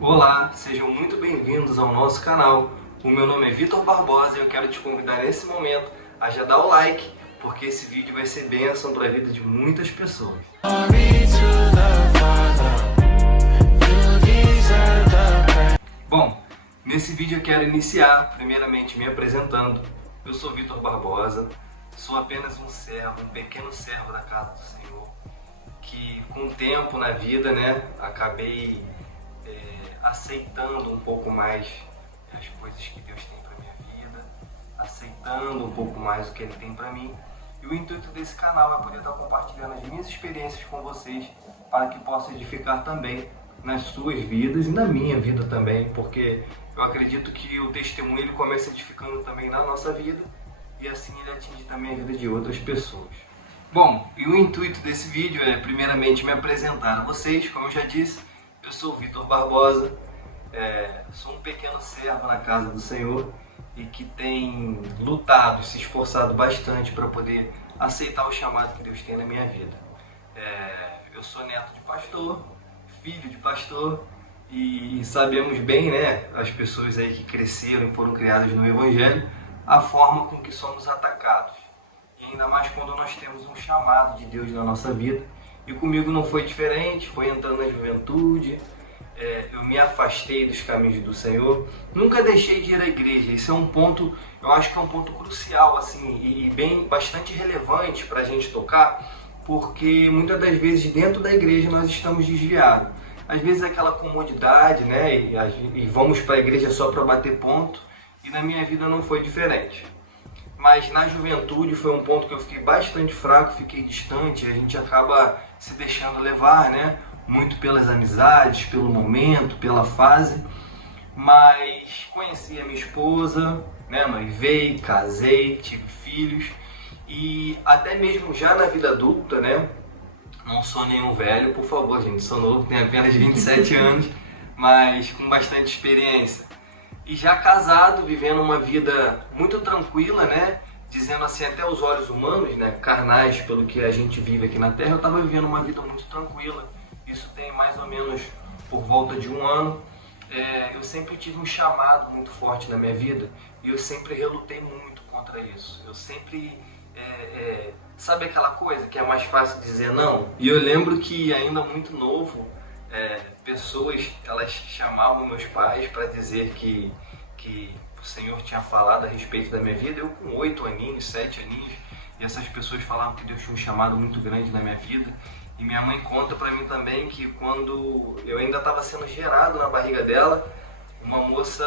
Olá, sejam muito bem-vindos ao nosso canal. O meu nome é Vitor Barbosa e eu quero te convidar nesse momento a já dar o like, porque esse vídeo vai ser bênção para a vida de muitas pessoas. Bom, nesse vídeo eu quero iniciar primeiramente me apresentando. Eu sou Vitor Barbosa, sou apenas um servo, um pequeno servo da casa do Senhor, que com o tempo na vida, acabei aceitando um pouco mais as coisas que Deus tem para minha vida, aceitando um pouco mais o que Ele tem para mim. E o intuito desse canal é poder estar compartilhando as minhas experiências com vocês, para que possa edificar também nas suas vidas e na minha vida também, porque eu acredito que o testemunho ele começa edificando também na nossa vida e assim ele atinge também a vida de outras pessoas. Bom, e o intuito desse vídeo é primeiramente me apresentar a vocês. Como eu já disse, eu sou Vitor Barbosa, sou um pequeno servo na casa do Senhor e que tem lutado, se esforçado bastante para poder aceitar o chamado que Deus tem na minha vida. Eu sou neto de pastor, filho de pastor e sabemos bem, as pessoas aí que cresceram e foram criadas no Evangelho, a forma com que somos atacados. E ainda mais quando nós temos um chamado de Deus na nossa vida. E comigo não foi diferente, foi entrando na juventude, eu me afastei dos caminhos do Senhor, nunca deixei de ir à igreja. Esse é um ponto, eu acho que é um ponto crucial assim, e bastante relevante para a gente tocar, porque muitas das vezes dentro da igreja nós estamos desviados. Às vezes aquela comodidade, e vamos para a igreja só para bater ponto, e na minha vida não foi diferente. Mas na juventude foi um ponto que eu fiquei bastante fraco, fiquei distante, a gente acaba se deixando levar, muito pelas amizades, pelo momento, pela fase. Mas conheci a minha esposa, noivei, casei, tive filhos e até mesmo já na vida adulta, não sou nenhum velho, por favor, gente, sou novo, tenho apenas 27 anos, mas com bastante experiência. E já casado, vivendo uma vida muito tranquila, dizendo assim, até os olhos humanos, carnais, pelo que a gente vive aqui na Terra, eu estava vivendo uma vida muito tranquila. Isso tem mais ou menos por volta de um ano. Eu sempre tive um chamado muito forte na minha vida e eu sempre relutei muito contra isso. Eu sempre, sabe aquela coisa que é mais fácil dizer não? E eu lembro que ainda muito novo, pessoas, elas chamavam meus pais para dizer que o Senhor tinha falado a respeito da minha vida. Eu com 8 aninhos, 7 aninhos, e essas pessoas falavam que Deus tinha um chamado muito grande na minha vida. E minha mãe conta para mim também que quando eu ainda estava sendo gerado na barriga dela, uma moça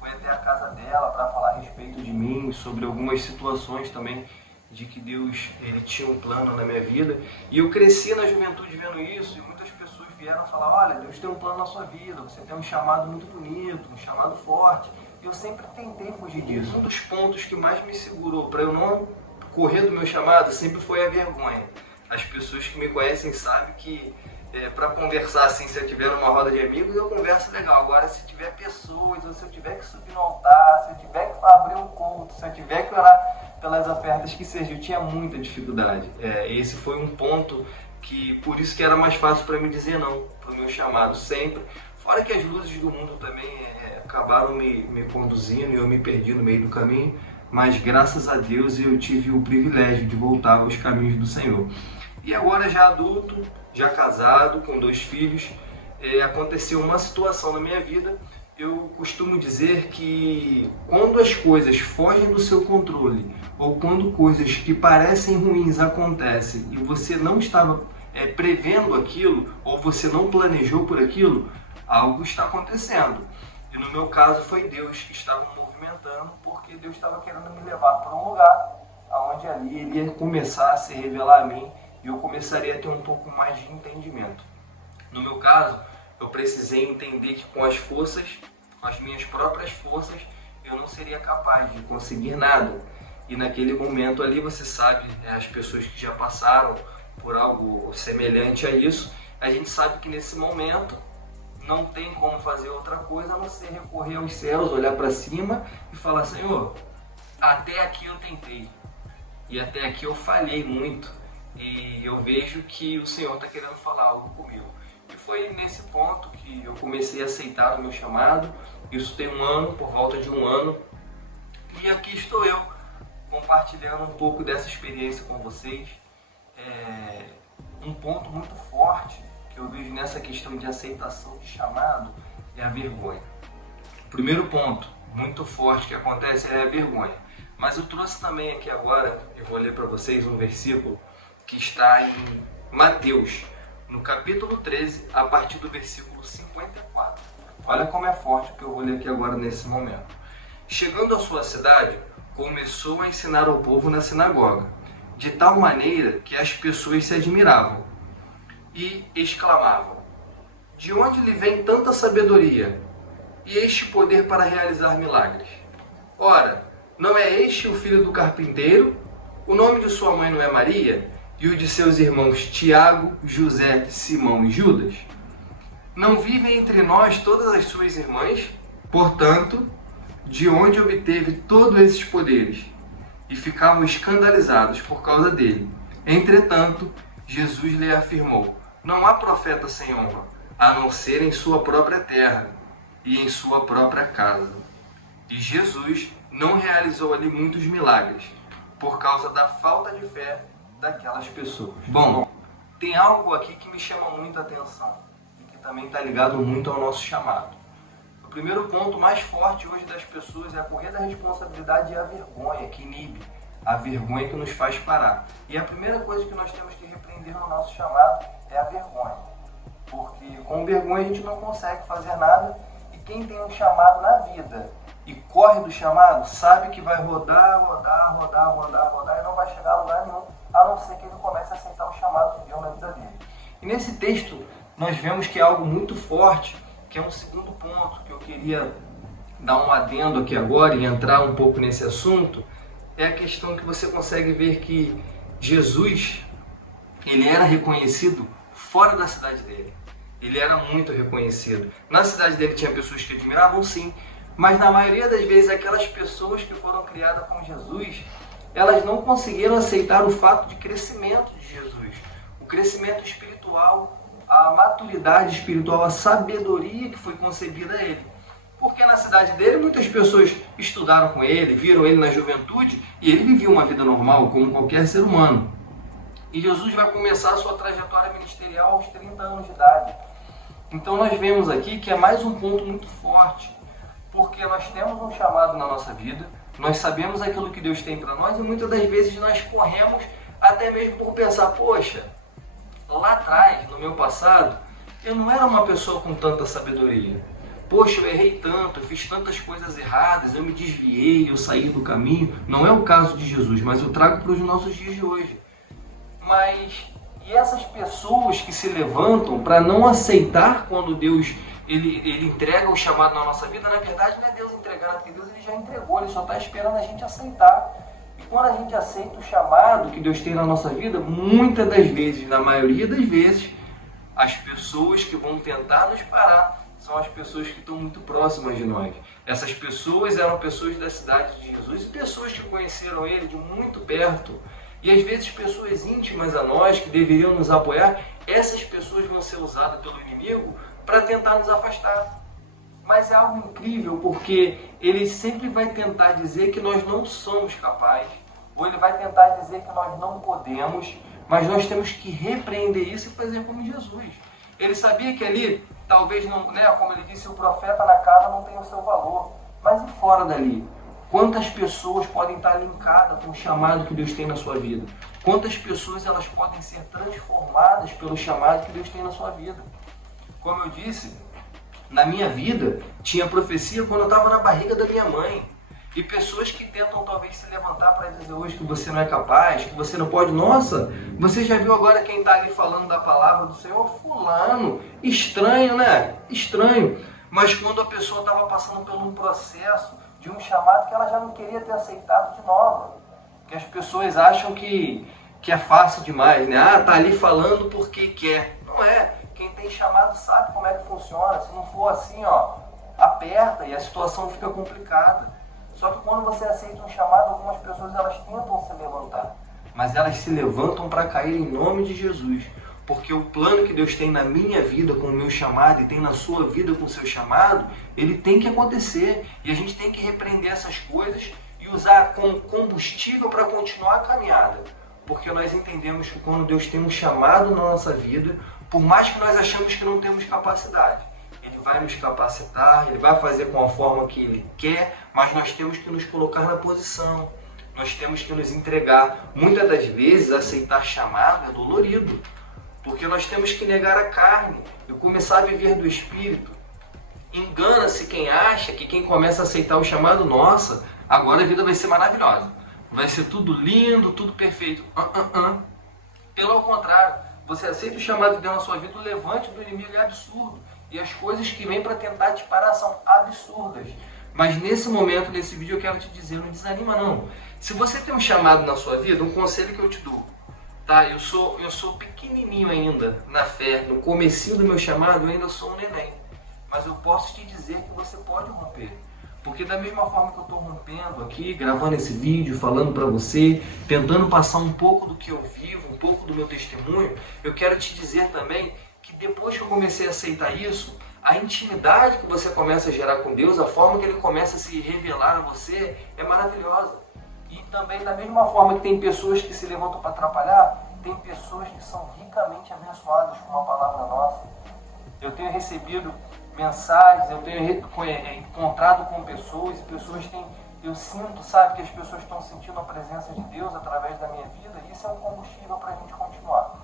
foi até a casa dela para falar a respeito de mim, sobre algumas situações também de que Deus ele tinha um plano na minha vida. E eu cresci na juventude vendo isso, e muitas pessoas vieram falar, olha, Deus tem um plano na sua vida, você tem um chamado muito bonito, um chamado forte. E eu sempre tentei fugir disso. Um dos pontos que mais me segurou para eu não correr do meu chamado sempre foi a vergonha. As pessoas que me conhecem sabem que para conversar assim, se eu tiver numa roda de amigos, eu converso legal. Agora, se tiver pessoas, ou se eu tiver que subir no altar, se eu tiver que abrir um culto, se eu tiver que orar pelas ofertas que seja, eu tinha muita dificuldade. Esse foi um ponto que, por isso que era mais fácil para mim dizer não para o meu chamado, sempre. Fora que as luzes do mundo também acabaram me conduzindo e eu me perdi no meio do caminho, mas graças a Deus eu tive o privilégio de voltar aos caminhos do Senhor. E agora já adulto, já casado, com 2 filhos, aconteceu uma situação na minha vida. Eu costumo dizer que quando as coisas fogem do seu controle, ou quando coisas que parecem ruins acontecem e você não estava prevendo aquilo, ou você não planejou por aquilo, algo está acontecendo. E no meu caso foi Deus que estava movimentando, porque Deus estava querendo me levar para um lugar onde ali Ele ia começar a se revelar a mim e eu começaria a ter um pouco mais de entendimento. No meu caso, eu precisei entender que com as minhas próprias forças, eu não seria capaz de conseguir nada. E naquele momento ali, você sabe, as pessoas que já passaram por algo semelhante a isso, a gente sabe que nesse momento não tem como fazer outra coisa a não ser recorrer aos céus, olhar para cima e falar, Senhor, até aqui eu tentei e até aqui eu falhei muito e eu vejo que o Senhor está querendo falar algo comigo. E foi nesse ponto que eu comecei a aceitar o meu chamado. Isso tem um ano, por volta de um ano. E aqui estou eu, compartilhando um pouco dessa experiência com vocês. Um ponto muito forte que eu vejo nessa questão de aceitação de chamado é a vergonha. O primeiro ponto muito forte que acontece é a vergonha. Mas eu trouxe também aqui agora, eu vou ler para vocês um versículo que está em Mateus, no capítulo 13, a partir do versículo 54. Olha como é forte o que eu vou ler aqui agora nesse momento. Chegando à sua cidade, começou a ensinar ao povo na sinagoga, de tal maneira que as pessoas se admiravam e exclamavam: de onde lhe vem tanta sabedoria e este poder para realizar milagres? Ora, não é este o filho do carpinteiro? O nome de sua mãe não é Maria? E o de seus irmãos Tiago, José, Simão e Judas? Não vivem entre nós todas as suas irmãs? Portanto, de onde obteve todos esses poderes? E ficavam escandalizados por causa dele. Entretanto, Jesus lhe afirmou: não há profeta sem honra, a não ser em sua própria terra e em sua própria casa. E Jesus não realizou ali muitos milagres, por causa da falta de fé daquelas pessoas. Bom, tem algo aqui que me chama muito a atenção e que também está ligado muito ao nosso chamado. O primeiro ponto mais forte hoje das pessoas é a correr da responsabilidade e a vergonha que inibe, a vergonha que nos faz parar. E a primeira coisa que nós temos que repreender no nosso chamado é a vergonha, porque com vergonha a gente não consegue fazer nada, e quem tem um chamado na vida e corre do chamado sabe que vai rodar e não vai chegar a lugar nenhum, a não ser que ele comece a aceitar o chamado de Deus na vida dele. E nesse texto nós vemos que é algo muito forte, que é um segundo ponto que eu queria dar um adendo aqui agora e entrar um pouco nesse assunto, é a questão que você consegue ver que Jesus, ele era reconhecido fora da cidade dele. Ele era muito reconhecido. Na cidade dele tinha pessoas que admiravam, sim, mas na maioria das vezes aquelas pessoas que foram criadas com Jesus, elas não conseguiram aceitar o fato de crescimento de Jesus, o crescimento espiritual, a maturidade espiritual, a sabedoria que foi concebida a ele. Porque na cidade dele muitas pessoas estudaram com ele, viram ele na juventude e ele vivia uma vida normal como qualquer ser humano. E Jesus vai começar a sua trajetória ministerial aos 30 anos de idade. Então nós vemos aqui que é mais um ponto muito forte, porque nós temos um chamado na nossa vida, nós sabemos aquilo que Deus tem para nós e muitas das vezes nós corremos até mesmo por pensar: poxa, lá atrás, no meu passado, eu não era uma pessoa com tanta sabedoria. Poxa, eu errei tanto, eu fiz tantas coisas erradas, eu me desviei, eu saí do caminho. Não é o caso de Jesus, mas eu trago para os nossos dias de hoje. E essas pessoas que se levantam para não aceitar quando Deus ele entrega o chamado na nossa vida, na verdade não é Deus entregando, porque Deus ele já entregou, ele só está esperando a gente aceitar. E quando a gente aceita o chamado que Deus tem na nossa vida, muitas das vezes, na maioria das vezes, as pessoas que vão tentar nos parar são as pessoas que estão muito próximas de nós. Essas pessoas eram pessoas da cidade de Jesus e pessoas que conheceram ele de muito perto. E às vezes pessoas íntimas a nós, que deveriam nos apoiar, essas pessoas vão ser usadas pelo inimigo para tentar nos afastar. Mas é algo incrível, porque ele sempre vai tentar dizer que nós não somos capazes, ou ele vai tentar dizer que nós não podemos, mas nós temos que repreender isso e fazer como Jesus. Ele sabia que ali, talvez, não, né, como ele disse, o profeta na casa não tem o seu valor, mas e fora dali? Quantas pessoas podem estar linkadas com o chamado que Deus tem na sua vida? Quantas pessoas elas podem ser transformadas pelo chamado que Deus tem na sua vida? Como eu disse, na minha vida tinha profecia quando eu estava na barriga da minha mãe. E pessoas que tentam talvez se levantar para dizer hoje que você não é capaz, que você não pode. Nossa, você já viu agora quem está ali falando da palavra do Senhor? Fulano. Estranho, né? Estranho. Mas quando a pessoa estava passando por um processo de um chamado que ela já não queria ter aceitado de novo. Que as pessoas acham que é fácil demais, né? Ah, tá ali falando porque quer. Não é. Quem tem chamado sabe como é que funciona. Se não for assim, ó, aperta e a situação fica complicada. Só que quando você aceita um chamado, algumas pessoas elas tentam se levantar. Mas elas se levantam para cair em nome de Jesus. Porque o plano que Deus tem na minha vida com o meu chamado e tem na sua vida com o seu chamado, ele tem que acontecer. E a gente tem que repreender essas coisas e usar como combustível para continuar a caminhada. Porque nós entendemos que quando Deus tem um chamado na nossa vida, por mais que nós achamos que não temos capacidade, Ele vai nos capacitar, Ele vai fazer com a forma que Ele quer, mas nós temos que nos colocar na posição, nós temos que nos entregar. Muitas das vezes aceitar chamado é dolorido, porque nós temos que negar a carne e começar a viver do Espírito. Engana-se quem acha que quem começa a aceitar o chamado, nossa, agora a vida vai ser maravilhosa, vai ser tudo lindo, tudo perfeito. Pelo contrário, você aceita o chamado de Deus na sua vida, o levante do inimigo é absurdo. E as coisas que vêm para tentar te parar são absurdas. Mas nesse momento, nesse vídeo, eu quero te dizer, não desanima não. Se você tem um chamado na sua vida, um conselho que eu te dou, tá? Eu sou pequenininho ainda na fé, no comecinho do meu chamado, eu ainda sou um neném. Mas eu posso te dizer que você pode romper. Porque da mesma forma que eu estou rompendo aqui, gravando esse vídeo, falando para você, tentando passar um pouco do que eu vivo, um pouco do meu testemunho, eu quero te dizer também que depois que eu comecei a aceitar isso, a intimidade que você começa a gerar com Deus, a forma que Ele começa a se revelar a você, é maravilhosa. E também da mesma forma que tem pessoas que se levantam para atrapalhar, tem pessoas que são ricamente abençoadas com uma palavra nossa. Eu tenho recebido mensagens, eu tenho encontrado com pessoas e pessoas têm, eu sinto, sabe, que as pessoas estão sentindo a presença de Deus através da minha vida, e isso é um combustível para a gente continuar.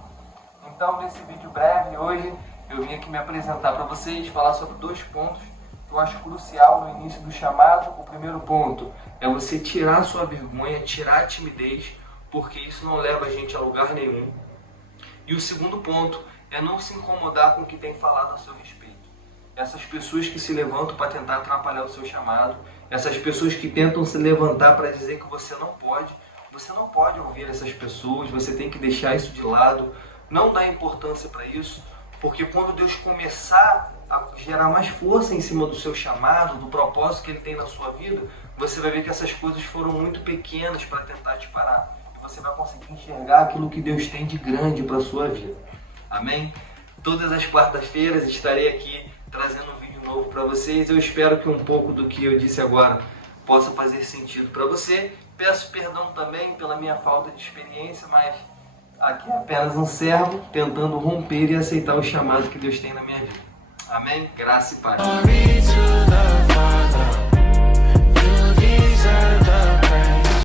Então, nesse vídeo breve hoje, eu vim aqui me apresentar para vocês, falar sobre 2 pontos que eu acho crucial no início do chamado. O primeiro ponto é você tirar a sua vergonha, tirar a timidez, porque isso não leva a gente a lugar nenhum. E o segundo ponto é não se incomodar com o que tem falado a seu respeito. Essas pessoas que se levantam para tentar atrapalhar o seu chamado, essas pessoas que tentam se levantar para dizer que você não pode ouvir essas pessoas, você tem que deixar isso de lado, não dá importância para isso, porque quando Deus começar a gerar mais força em cima do seu chamado, do propósito que Ele tem na sua vida, você vai ver que essas coisas foram muito pequenas para tentar te parar. E você vai conseguir enxergar aquilo que Deus tem de grande para a sua vida. Amém? Todas as quartas-feiras estarei aqui trazendo um vídeo novo para vocês. Eu espero que um pouco do que eu disse agora possa fazer sentido para você. Peço perdão também pela minha falta de experiência, mas aqui é apenas um servo tentando romper e aceitar o chamado que Deus tem na minha vida. Amém? Graça e paz.